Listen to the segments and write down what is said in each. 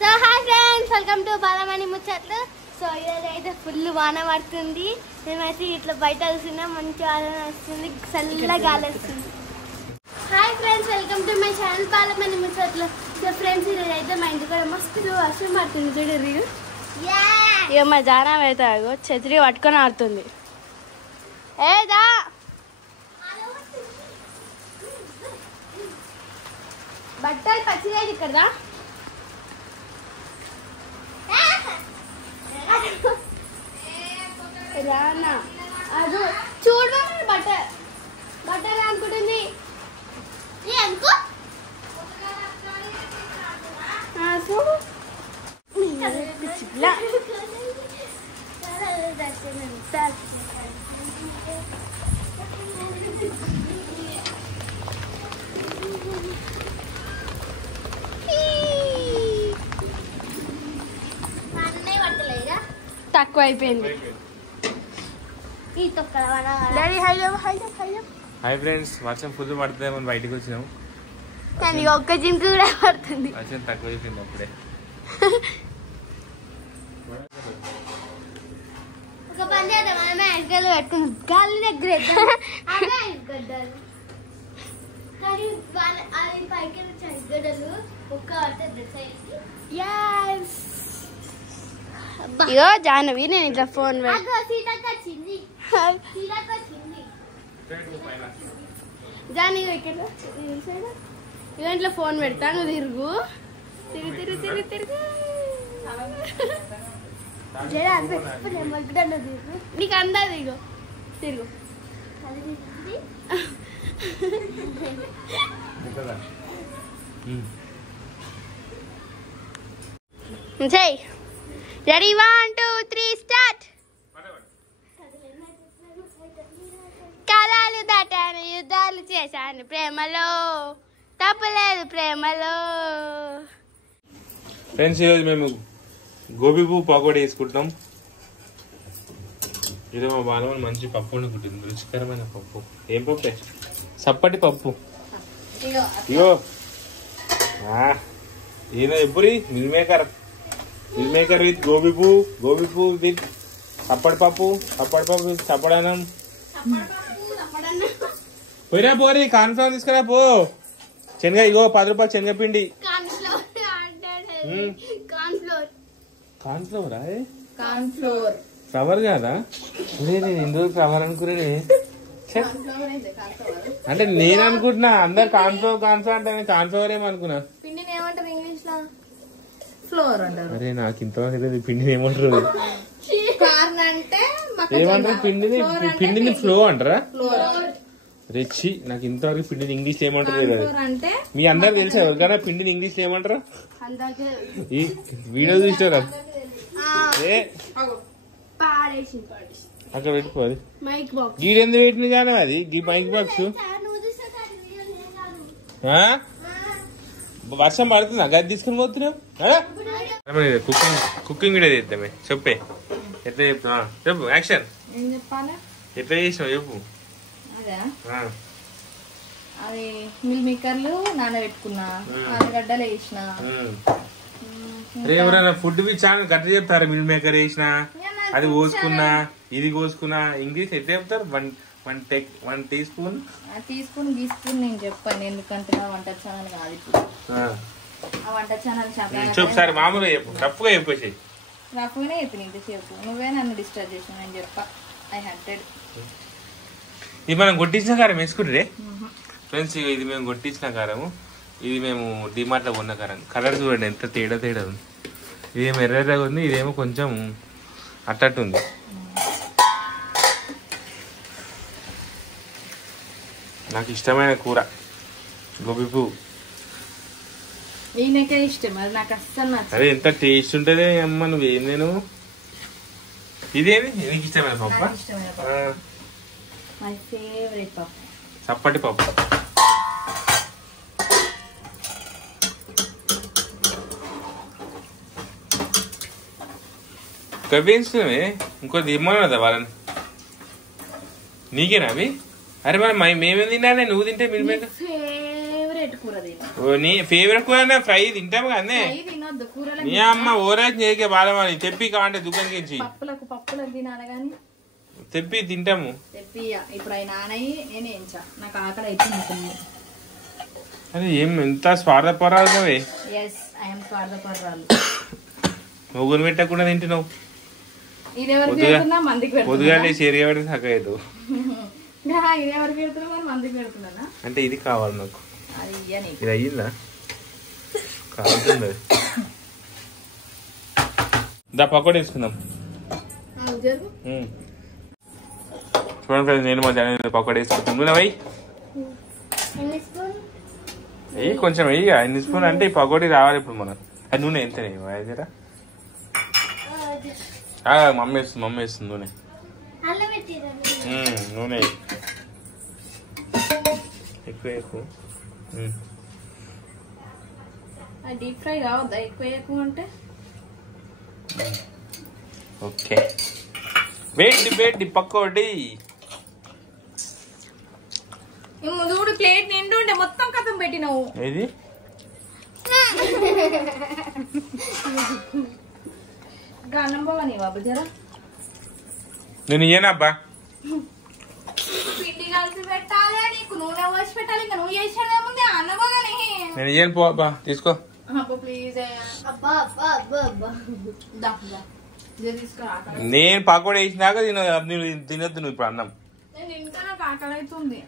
So hi friends, welcome to Balamani ముచ్చట్లు. So ఈరోజు అయితే ఫుల్ వాన పడుతుంది. మేమైతే ఇట్లా బయట కూర్చున్నాం, మంచి వాన వస్తుంది, చల్లగా గాలి వస్తుంది. Hi friends, welcome to my channel Balamani ముచ్చట్లు. సో ఫ్రెండ్స్, ఈరోజు అయితే మా ఇంటి కూడా మస్తు వర్షం పడుతుంది చూడండి. ఇక మా జానం అయితే ఛత్రి పట్టుకొని ఆడుతుంది. ఏదా బట్టలు పచ్చిలేదు ఇక్కడ రానా అది చూడ బట్టలు అనుకుంటుంది. తక్కువ అయిపోయింది. హాయ్ ఫ్రెండ్స్, వర్షం ఫుల్ పడుతుంది మనం బయటకు వచ్చినాం. కానీ ఒక్క జింకు కూడా పడుతుంది. వర్షం తక్కువ అయిపోయింది అప్పుడే. ఒక పని చేద్దాం, మనమే ఐస్గడ్డలు పెట్టుకుని గాలి దగ్గర కానీ అది పైకి వచ్చి ఐస్గడ్డలు ఒక్క ఇగో జాహ్నవి, నేను ఇట్లా ఫోన్ జాహ్నవి ఇగో ఇట్లా ఫోన్ పెడతా, నువ్వు తిరుగు నీకు అందదు. ఇగో తిరుగు చెయ్. Ready, 1 2 3 start. కాలాలు దాటాను, యుద్ధాలు చేశాను, ప్రేమలో తప్పలేదు ప్రేమలో. ఫ్రెండ్స్, ఈరోజు మేము గోబీ పువ్వు పకోడీ వేసుకుంటాం. ఇది మా బాలమని మంచి పప్పు వండుకుంటుంది, రుచికరమైన పప్పు. ఏం పప్పు? సప్పటి పప్పు. ఇగో ఈయన ఎప్పుడు మిల్ మేకర్ విత్ గోబీ పువ్వు విత్ సప్పటి పప్పు విత్ సప్పడనం. పోయినా పోరి, కాన్ఫ్లవర్ తీసుకురా పో. శనగ ఇగో 10 రూపాయలు శనగపిండి. కార్న్ఫ్లవర్ ఫ్లవర్ కాదా? నేను ఎందుకు ఫ్లవర్ అనుకునే, అంటే నేను అనుకుంటున్నా అందరు కాన్ఫ్లవర్ అంటే కాన్ఫ్లవర్ ఏమనుకున్నా. అరే నాకు ఇంతవరకు పిండిని ఏమంటారు, ఏమంటారు పిండిని ఫ్లో అంటారా? రెచ్చి నాకు ఇంతవరకు పిండిని ఇంగ్లీష్ ఏమంటారు లేదు. మీ అందరు తెలుసా ఎవరికైనా పిండిని ఇంగ్లీష్ ఏమంటారా? ఈ వీడియో చూసారా? అక్కడ పెట్టుకోవాలి. గీడెందుకు పెట్టింది కానీ అది గీ మైక్ బాక్స్. వర్షం పడుతుందా? గది తీసుకుని పోతున్నావు. కుకింగ్ వీడియో చేద్దామే. చెప్పే ఎట్లా చెప్తున్నా చెప్పు. యాక్షన్. ఎట్లా చేసినావు చెప్పు. అది మిల్ మేకర్లు నానబెట్టుకున్నా, ఆలుగడ్డలు వేసిన. ఎవరైనా ఫుడ్ ఛానల్ గట్ట చెప్తారా? మిల్ మేకర్ వేసిన, అది కోసుకున్నా, ఇది కోసుకున్నా. ఇంగ్లీష్ ఎట్లా చెప్తారు? 1 టీ స్పూన్ నేను చెప్పాను, ఎందుకంటే నా వంట ఛానల్ కాదు ఇప్పుడు. ఆ వంట ఛానల్ చెప్పు సార్, మామూలుగా చెప్పు, తప్పుగా చెప్పేసి. రఫ్గానే చెప్పిన ఇంతసేపు, నువ్వే నన్ను డిస్టర్బ్ చేసిన. నేను చెప్పా ఐ హంటెడ్. ఇది మనం కొట్టించిన కారం వేసుకుంటే ఫ్రెండ్స్, ఇది మేము కొట్టించిన కారము, ఇది మేము డిమార్ట్ లో కొన్న కారం. కలర్ చూడండి ఎంత తేడా ఉంది. ఇదేమో ఎర్రగా ఉంది, ఇదేమో కొంచెం అట్టట్టు ఉంది. నాకు ఇష్టమైన కూర గోబీ పువ్వు. ఈయనకే ఇష్టం, అది నాకు అస్సలు నచ్చదు. అదే ఎంత టేస్ట్ ఉంటది అమ్మ. నువ్వేం నేను ఇదేమి నీకు ఇష్టమైన పప్పు? మై ఫేవరెట్ పప్పు, చప్పటి పప్పు. కవ్వించడమే ఇంకో ఇమ్మన్నదా వాళ్ళని? నీకేనా అవి? అరే మరి మేమేం తిన్నా, నువ్వు తింటే మీరు ఫేవరెట్ కూర. నీ ఫేవరెట్ కూర ఫ్రై తింటాము కదా. తినొద్దు కూరలకు నీ అమ్మ ఓరాకి చేయకే బాలమని తెప్పి కావంటే దుకాణంకి పప్పులకు తినాలి కానీ తెప్పి తింటాము. తెప్పి ఇప్పుడు అవి నానయ్యి నేను ఏంచా నాకు ఆకలి అవుతుంది. అరే ఏం ఎంత స్వార్థపరాలువే. Yes I'm స్వార్థపరాలు. మొగులు పెట్టకుండా తింటున్నావు. ఇదెవరికి పెడుతున్నా మందికి పెడుతున్నా. పొద్దుగానే చేరిగా పెడితే సగదు. ఇదెవరికి పెడుతున్నా కానీ మందికి పెడుతున్నా. అంటే ఇది కావాలి నాకు. అది ఇయ్యని ఇది అయ్యిందా కావాల్సింది. దా పకోడీ వేసుకుందాం. చూడండి ఫ్రెండ్స్ నేను మధ్యాహ్నం పకోడీ వేసుకుంటాను. నూనె వెయ్యి వెయ్యి కొంచెం వెయ్యి. 5 స్పూన్ అంటే ఈ పకోడీ రావాలి ఇప్పుడు మనకు. అది నూనె ఎంత జరా మమ్మీ వేస్తుంది నూనె. నూనె ఎక్కువ డీప్ ఫ్రై కావద్దా ఎక్కువ అంటే. ఓకే వేడి పకోడీ. చూడు ప్లేట్ నిండు ఉండే మొత్తం కథం పెట్టినావు. ఏది అన్నం బావని బాబు జరా నేను ఇయ్యనబ్బా. పిండి కలిసి పెట్టాలి నీకు నూనె పోసి పెట్టాలి. ఇంకా నువ్వు చేసాడు ముందే అన్నబాగానే. నేను ఇయ్యను పో అబ్బా తీసుకో. ప్లీజ్ నేను పకోడీ వేసినాక తినొద్దు నువ్వు ఇప్పుడు అన్నం. నేను ఇంకా నాకు ఆకలి అవుతుంది.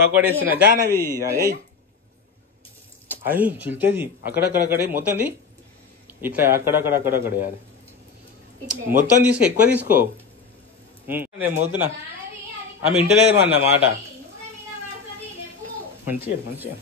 పకోడీ వేస్తున్నా జానవి. అయ్యి చిల్తది అక్కడక్కడక్కడే మొత్తం ఇట్లా అక్కడక్కడక్కడే వేయాలి. మొత్తం తీసుకో ఎక్కువ తీసుకో. నేను మోతున్నా ఆమె ఇంటలేదు అన్న మాట. మంచిగా